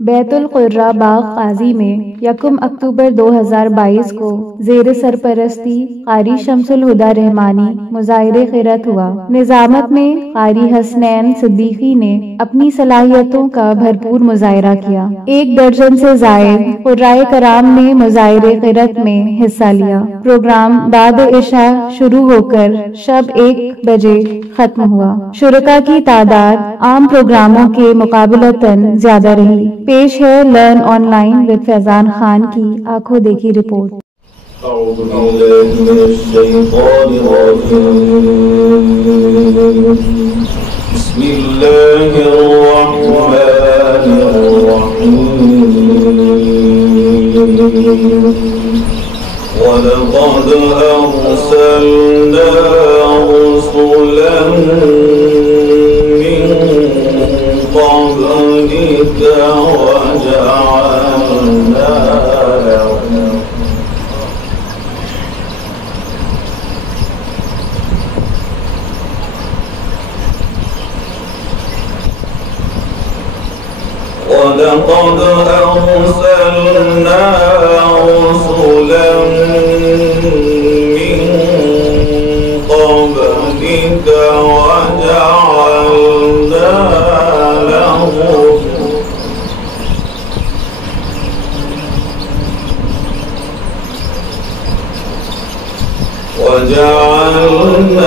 बैतुल कुर्रा बाग काजी में 1 अक्टूबर 2022 को जेर सरपरस्ती कारी शमसुल हुदा रहमानी मुजाहिरे खिरत हुआ। निजामत में कारी हसनैन सिद्दीकी ने अपनी सलाहियतों का भरपूर मुजाहिरा किया। 1 दर्जन से जायद कुर्राए कराम ने मुजाहिरे खिरत में हिस्सा लिया। प्रोग्राम बाद इशा शुरू होकर शब 1 बजे खत्म हुआ। शुरका की तादाद आम प्रोग्रामों के मुकाबलतन ज्यादा रही। पेश है लर्न ऑनलाइन विद फैजान खान की आंखों देखी रिपोर्ट। वलक़द अर्सलना रसूलन मिन क़ब्लिका ولقد أرسلنا رسلا من قبلك وجعلنا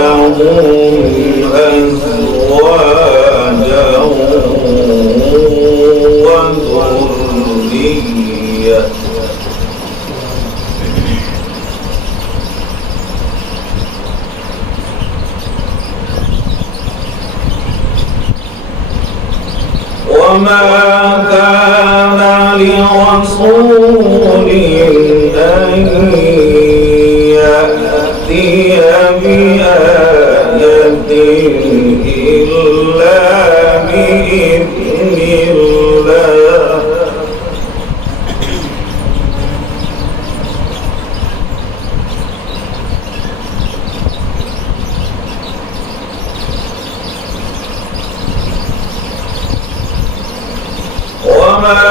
لهم أزواجا وذرية وما كان لرسول أن يأتي بآية إلا بإذن الله وما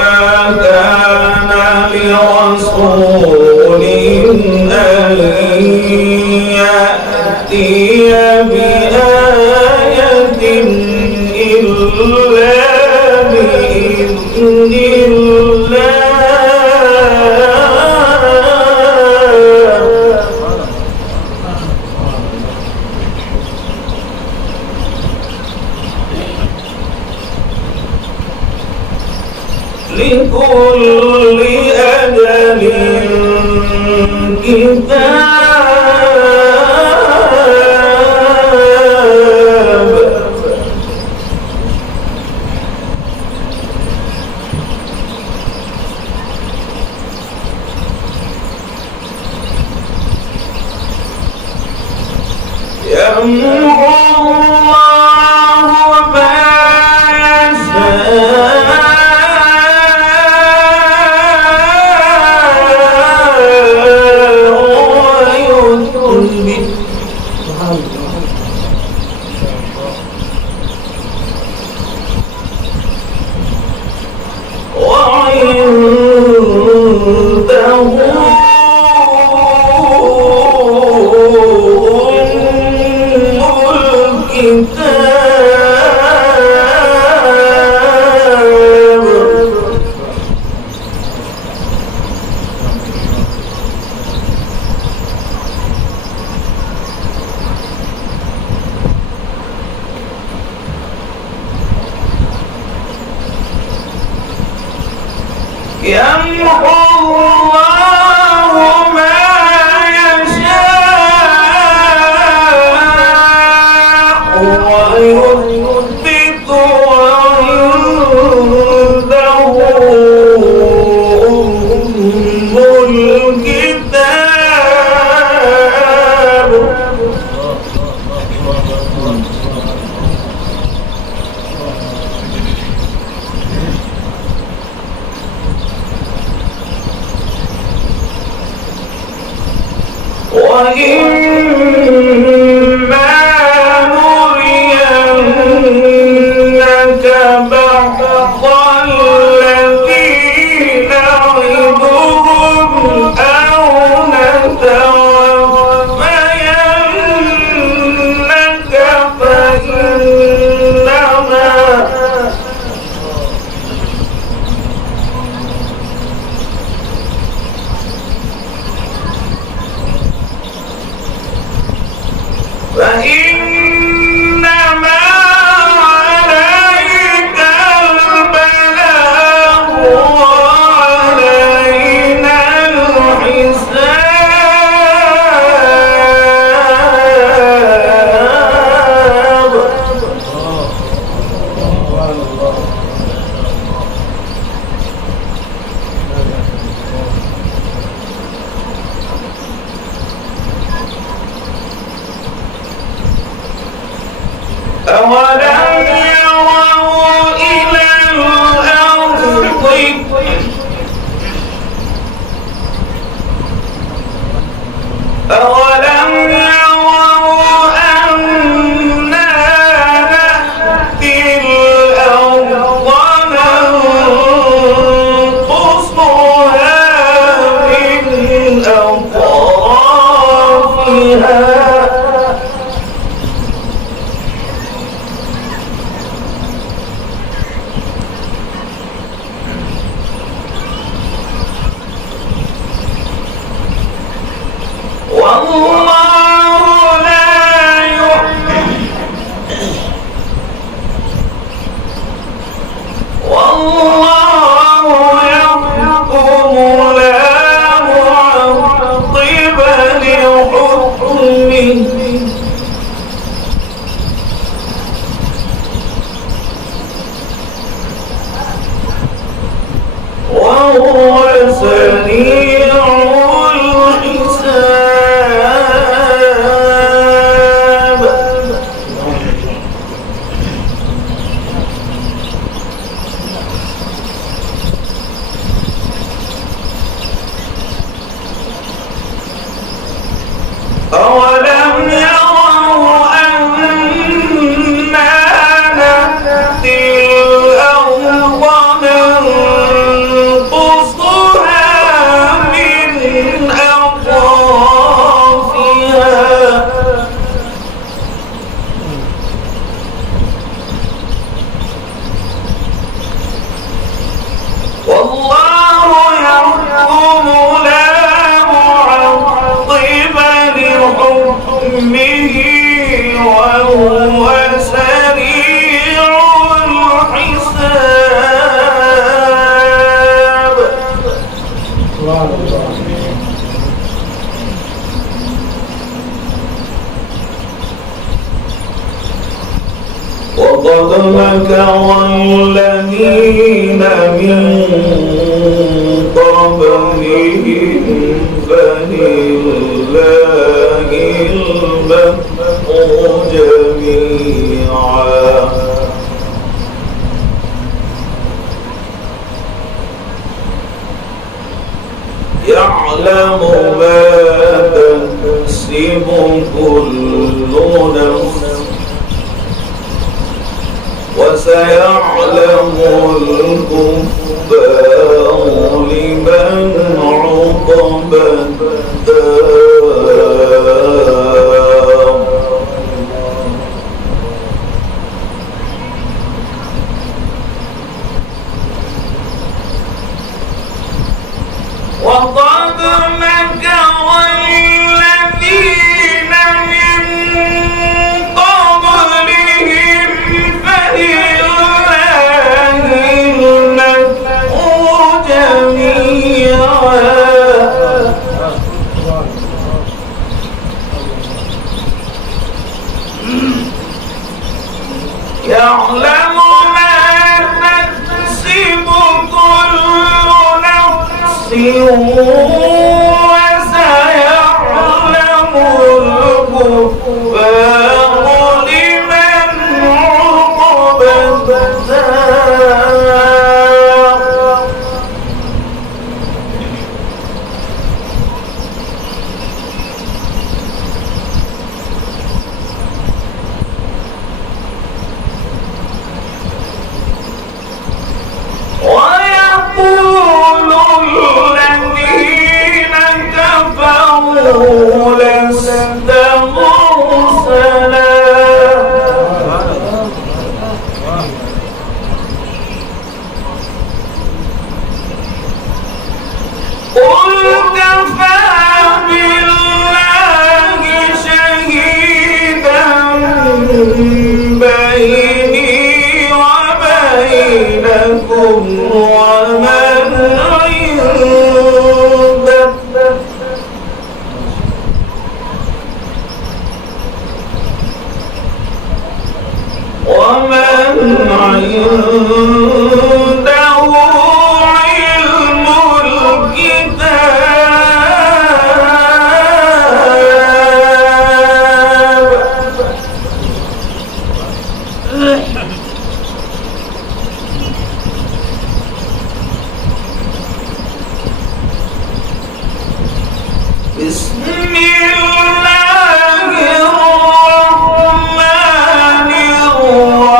كان لرسول أن يأتي بآية إلا بإذن لكل أجل كتاب يمحو الله ما يشاء يمحو الله ما يشاء ويثبت وعنده أم الكتاب وإما نرينك بعض والله يحكم لا معقب لحكمه وهو سريع الحساب. أولم يروا أنا نأتي الأرض ننقصها من أطرافها والله يحكم لا معقب لحكمه وهو سريع الحساب. وقد مكر الذين من قبلهم فلله المكر جميعا يعلم ما تكسب كل نفس وسيعلم الكفار لمن عقب الدار. وقد مكر الذين من قبلهم فلله المكر جميعا يعلم ما تكسب كل نفس وسيعلم الكفار لمن عقب الدار. ويقول الذين كفروا لست مرسلا قل كفى بالله شهيدا بيني وبينكم ومن عنده علم الكتاب. بسم الله الرحمن الرحيم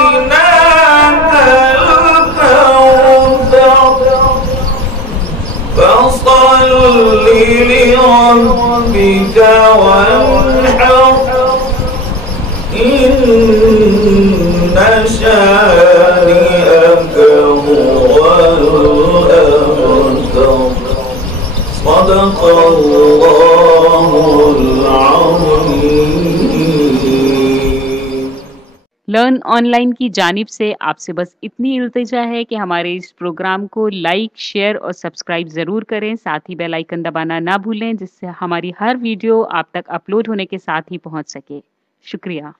أعطيناك الكوثر شانئك هو الأبتر صدق الله العظيم। लर्न ऑनलाइन की जानिब से आपसे बस इतनी इल्तिजा है कि हमारे इस प्रोग्राम को लाइक, शेयर और सब्सक्राइब ज़रूर करें। साथ ही बेल आइकन दबाना ना भूलें, जिससे हमारी हर वीडियो आप तक अपलोड होने के साथ ही पहुंच सके। शुक्रिया।